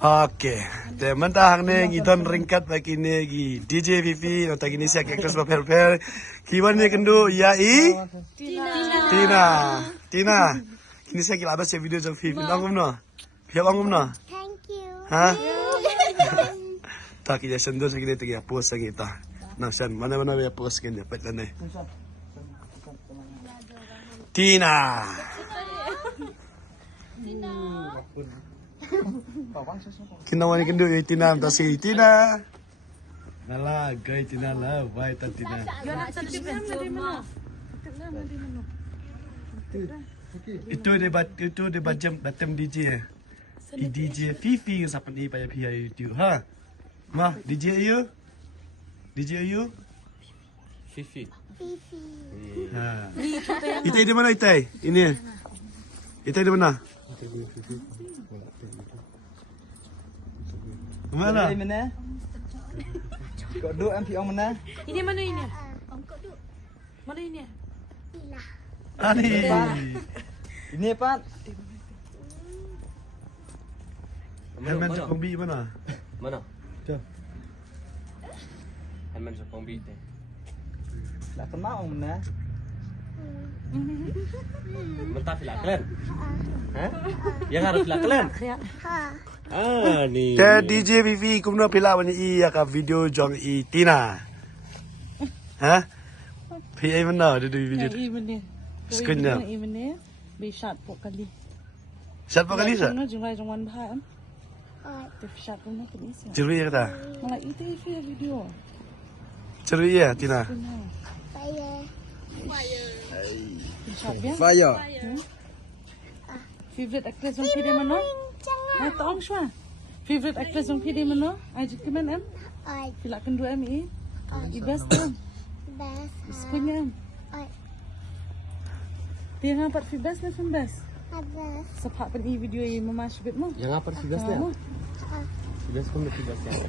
Oke, mentah ne giton ringkat bagi ne gi DJ Vivi nota gini sia actress ba per kiwan ne kendo ya Tina kini sia gila bas video jong Vivi nangum no pia bangum no Thank you. ha tak ya sendo segini tegi post lagi ta nah san mana ya post kan dapat kan ne Tina Kinawa ni kendo Tina ta si Tina. Nala gay Tina la vai ta Tina. Itu debat jam batem DJ. DJ Vivi sa pan i pa ya YouTube ha. Ma DJ you? DJ you? Fifi. Ha. Itai di mana Itai? Ini. Itai di mana? Mana? Mana? Kau duduk MP orang mana? Ini mana ini? Mana ini? Ani. Ini apa? Helmet kombi mana? Mana? Tu. Helmet Jepang beat ni. Lah kenal orang mana? Mentah filak kalian? Hah? Yang harus filak kalian? Ah ni. Ke DJ Vivi kumno pila bani i ka video jong i Tina. Ha? Pi mana ada video. Even ni. Skunya. Even ni. Be shot kali. Siapa kali sa? Ano jumlah jumlah bahan? Te shot pun nak ni sih. Ceru ya kata. Malah itu video. Ceru ya Tina. Shot dia. Fire. Favorite actress yang pilih mana? Ay, taong siya. Favorite actress yang pilih mana? Ay, jika man em? Pilakan dua em i. I-best em. Iskunya em. Dia ngapat fi best na film best. Sapat pan i video i mama shibit mo. Yang apa tugas ni? Tugas pun tugas yang.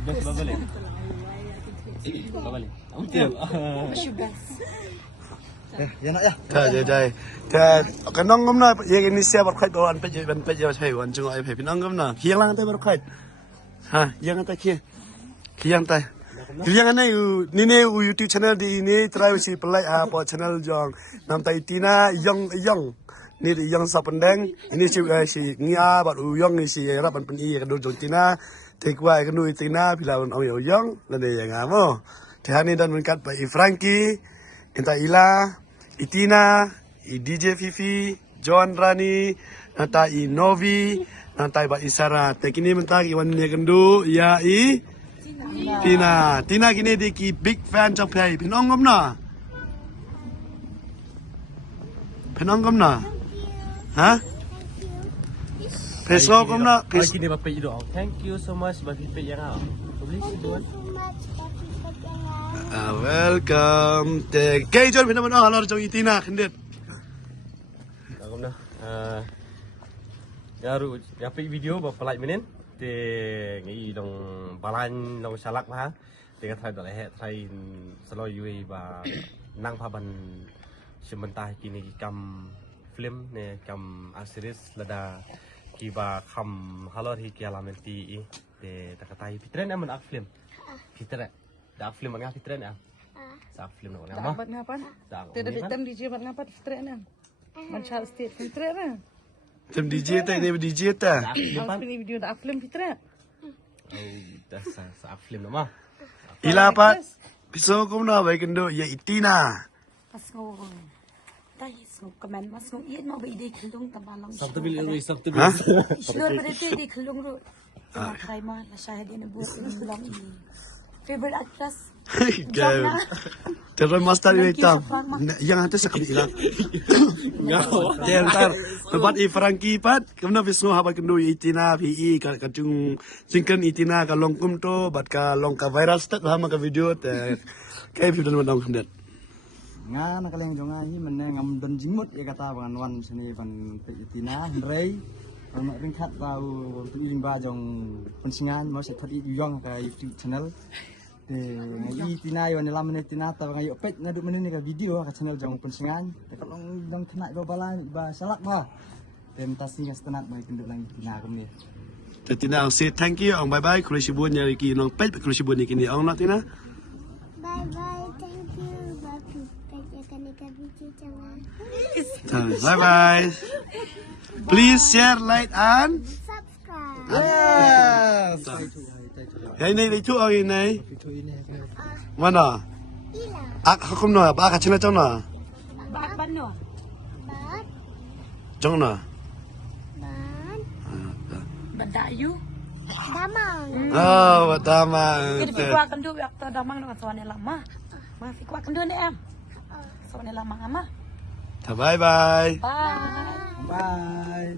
Tugas babalik. Babalik. Ya nak ya. Jai. Kanong ngomna ye ini sia bar khait on pe je chai wan chung ai pe pinang ngomna. Kiang lang tai bar khait. Ha, yang ta kiang tai. Yang ana ni YouTube channel di ni try si pelai apa channel jong nam tai Tina Yong ni Yong sa pendeng ini si ngia bar Yong ni si ra ban pen i ka do jong Tina te kwa ka nu Tina bila on Yong la ne yang amo. Tehani dan menkat pa i Frankie Inta Ila Itina, I DJ Vivi, John Rani, nanta I Novi, nanta I Ba Isara. Tekini mentah I wan ni kendu ya I Tina. Tina kini di ki big fan jong pai. Pinong na. Pinong na. Ha? Peso na. Lagi ni bapak itu. Thank you so much bapak yang ah. Please do. Welcome. Te kay John pinaman halor jong Itina kendet. Aku na. Yaru bapak video bapak like menen. Te ngi dong balan dong salak ha. Te ka thai dole he thai selo yui ba nang pha ban sementah kini kam film ne kam series lada ki ba kham halor hi ki alamenti te takatai pitren aman ak film. Pitren. Dak film ngah pitren ya. Sak film ngah mah. Dapat ngapan? Tidak hitam DJ buat ngapat fitren em. Manchal state fitren em. Tem DJ ta ini DJ ta. Ang pini video dak film fitren. Oh, dah sak film mah. Ila pa. Piso na ba kendo ya Itina. Masuk, tahi masuk kemen masuk iya mau beride kelung tambalang. Sabtu bil. Ha? Ishlor beride kelung ru. Try mah lah syahidin buat kelung ini. Favorite actress. Gel. Terus master ini tam. Yang ada sekali hilang. Entar. Tempat I Frankie pat. Kemana Wisnu haba kendo Itina PI kacung singkan Itina ka longkum to bat ka long ka viral stat hama ka video te. Kayak video mana kendet. Nga nakaling jonga hi mana ngam don jimut ya kata bangan wan sini ban Tina Ray. Orang ringkat tahu untuk ilimba jong pensingan mau set tadi Yong ke YouTube channel. Ngai Tina yo nila menit Tina ta ngai opet ngaduk menit ka video ka channel jong pensingan. Kalau dong kena babalan ba salak ba. tentasi ngas tenat mai kenduk lang itina kum ni. Jadi na say thank you ang bye bye kulisibun nyari ki nong pet kulisibun ni kini ang natina. Bye bye, thank you. Bapu, pejakan ikan biji jangan. Bye bye. Please share, like and Subscribe. ya ini itu ang ini. Itu ini. Mana? Ilang. Aku no ba ka china chong na. Bat ban no. Bat, Chong na. ban, Bat dayu. damang. Oh, pertama. Kita fikwa kan dulu waktu damang dengan soalnya lama. Ma fikwa kan dulu nih em. Soalnya lama ama. Bye bye. Bye. Bye.